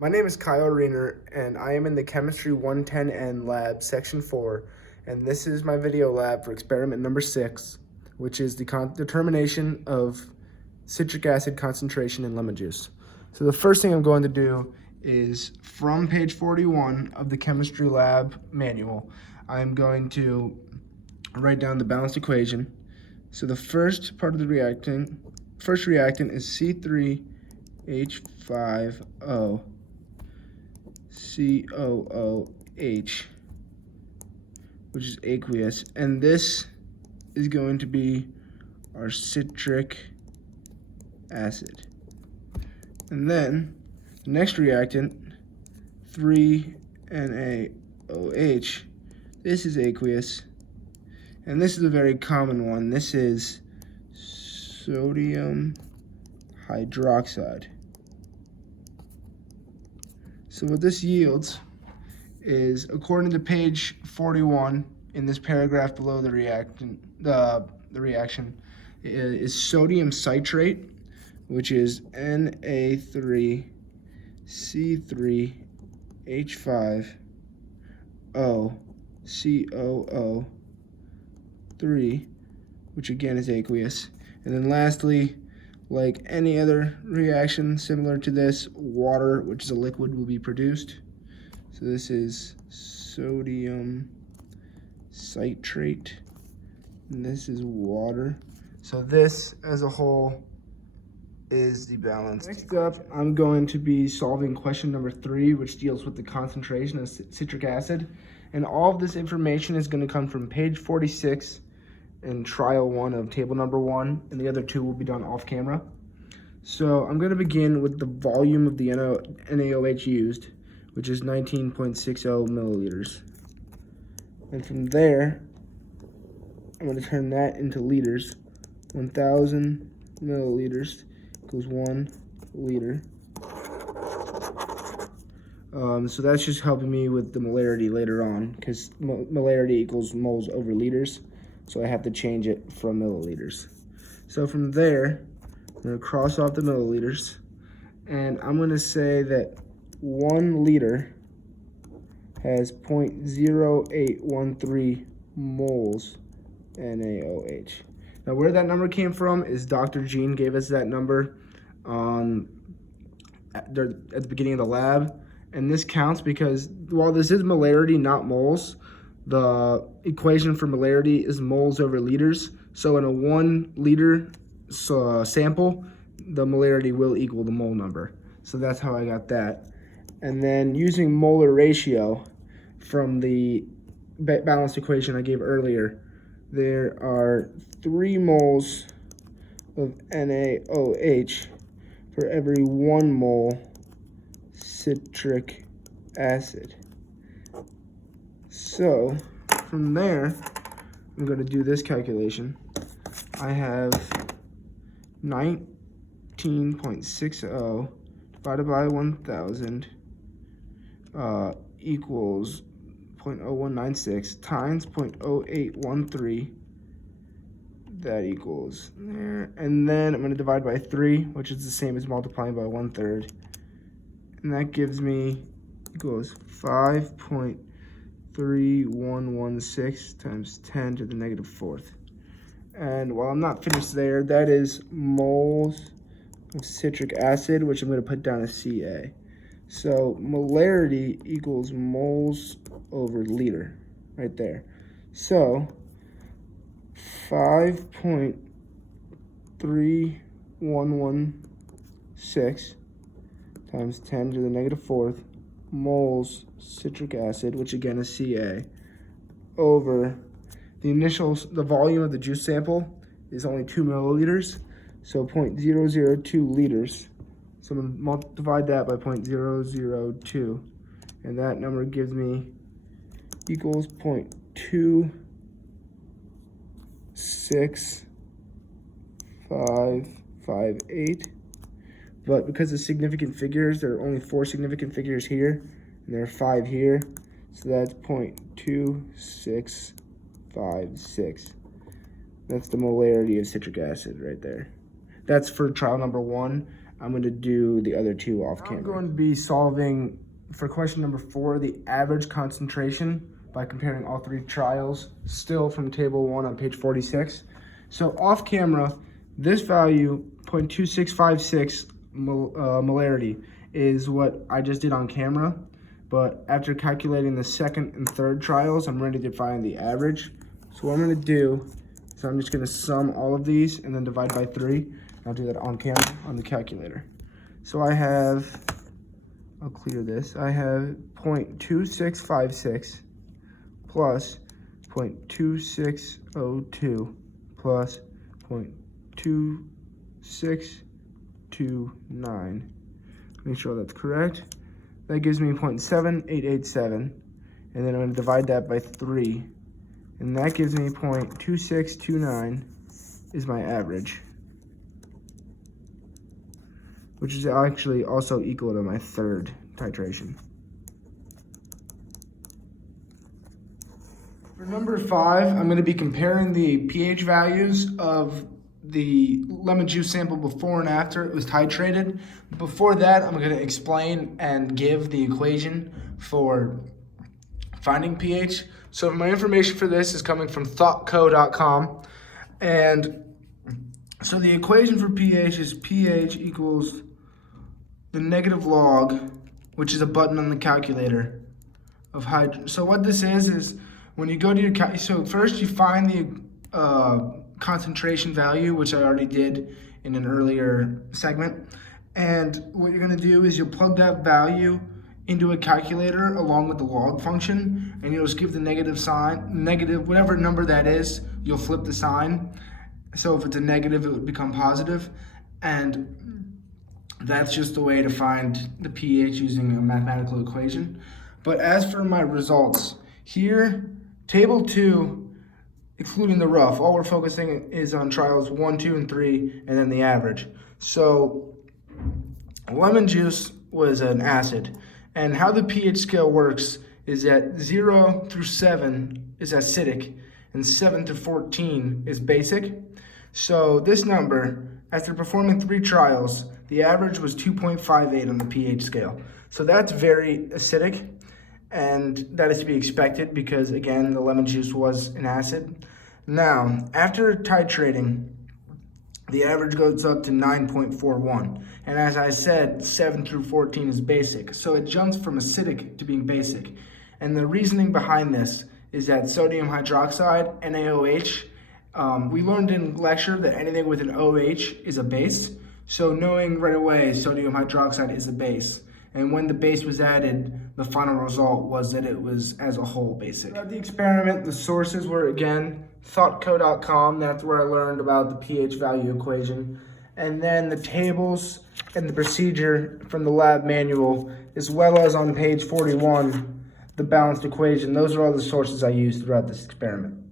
My name is Kyle Reihner, and I am in the Chemistry 110N lab, Section 4, and this is my video lab for experiment number 6, which is the determination of citric acid concentration in lemon juice. So the first thing I'm going to do is, from page 41 of the chemistry lab manual, I'm going to write down the balanced equation. So the first part of the reactant is C3H5O. COOH, which is aqueous, and this is going to be our citric acid. And then the next reactant, 3NaOH, this is aqueous, and this is a very common one. This is sodium hydroxide. So what this yields is, according to page 41 in this paragraph below the reaction, is sodium citrate, which is Na3C3H5O which again is aqueous. And then lastly, like any other reaction similar to this, water, which is a liquid, will be produced. So this is sodium citrate, and this is water. So this as a whole is the balance. Next up, I'm going to be solving question number 3, which deals with the concentration of citric acid. And all of this information is going to come from page 46 in trial 1 of table number 1, and the other 2 will be done off camera. So I'm going to begin with the volume of the NaOH used, which is 19.60 milliliters. And from there, I'm going to turn that into liters. 1,000 milliliters equals 1 liter. So that's just helping me with the molarity later on, because molarity equals moles over liters. So I have to change it from milliliters. So from there, I'm going to cross off the milliliters, and I'm going to say that 1 liter has 0.0813 moles NaOH. Now where that number came from is Dr. Jean gave us that number at the beginning of the lab. And this counts because while this is molarity, not moles, the equation for molarity is moles over liters. So in a 1 liter sample, the molarity will equal the mole number. So that's how I got that. And then using molar ratio from the balanced equation I gave earlier, there are 3 moles of NaOH for every 1 mole citric acid. So from there, I'm going to do this calculation. I have 19.60 divided by 1,000 equals 0.0196 times 0.0813. That equals there. And then I'm going to divide by 3, which is the same as multiplying by 1/3. And that gives me equals 5.3116 times 10 to the negative 4th. And while I'm not finished there, that is moles of citric acid, which I'm going to put down as Ca. So molarity equals moles over liter, right there. So 5.3116 times 10 to the negative 4th moles citric acid, which again is Ca, over the volume of the juice sample is only 2 milliliters, so 0.002 liters. So I'm going to divide that by 0.002, and that number gives me equals 0.26558. But because of significant figures, there are only 4 significant figures here, and there are 5 here, so that's 0.2656. That's the molarity of citric acid right there. That's for trial number 1. I'm going to do the other two off camera. I'm going to be solving for question number 4, the average concentration by comparing all 3 trials, still from table 1 on page 46. So off camera, this value, 0.2656 molarity, is what I just did on camera. But after calculating the 2nd and 3rd trials, I'm ready to find the average. So what I'm going to do is I'm just going to sum all of these and then divide by 3. I'll do that on camera on the calculator. So I have, I'll clear this. I have 0.2656 plus 0.2602 plus 0.2629. Make sure that's correct. That gives me 0.7887, and then I'm going to divide that by 3, and that gives me 0.2629 is my average, which is actually also equal to my 3rd titration. For number 5, I'm going to be comparing the pH values of the lemon juice sample before and after it was titrated. Before that, I'm going to explain and give the equation for finding pH. So my information for this is coming from thoughtco.com. And so the equation for pH is pH equals the negative log, which is a button on the calculator, of hydrogen. So what this is when you go to your so first you find the concentration value, which I already did in an earlier segment. And what you're going to do is you'll plug that value into a calculator along with the log function, and you'll just give the negative sign, whatever number that is, you'll flip the sign. So if it's a negative, it would become positive. And that's just the way to find the pH using a mathematical equation. But as for my results, here, table 2, excluding the rough, all we're focusing is on trials 1, 2, and 3, and then the average. So lemon juice was an acid, and how the pH scale works is that 0 through 7 is acidic, and 7 through 14 is basic. So this number, after performing 3 trials, the average was 2.58 on the pH scale. So that's very acidic, and that is to be expected because, again, the lemon juice was an acid. Now, after titrating, the average goes up to 9.41. And as I said, 7 through 14 is basic. So it jumps from acidic to being basic. And the reasoning behind this is that sodium hydroxide, NaOH, we learned in lecture that anything with an OH is a base. So knowing right away sodium hydroxide is a base. And when the base was added, the final result was that it was as a whole basic. Throughout the experiment, the sources were, again, thoughtco.com. That's where I learned about the pH value equation. And then the tables and the procedure from the lab manual, as well as on page 41, the balanced equation. Those are all the sources I used throughout this experiment.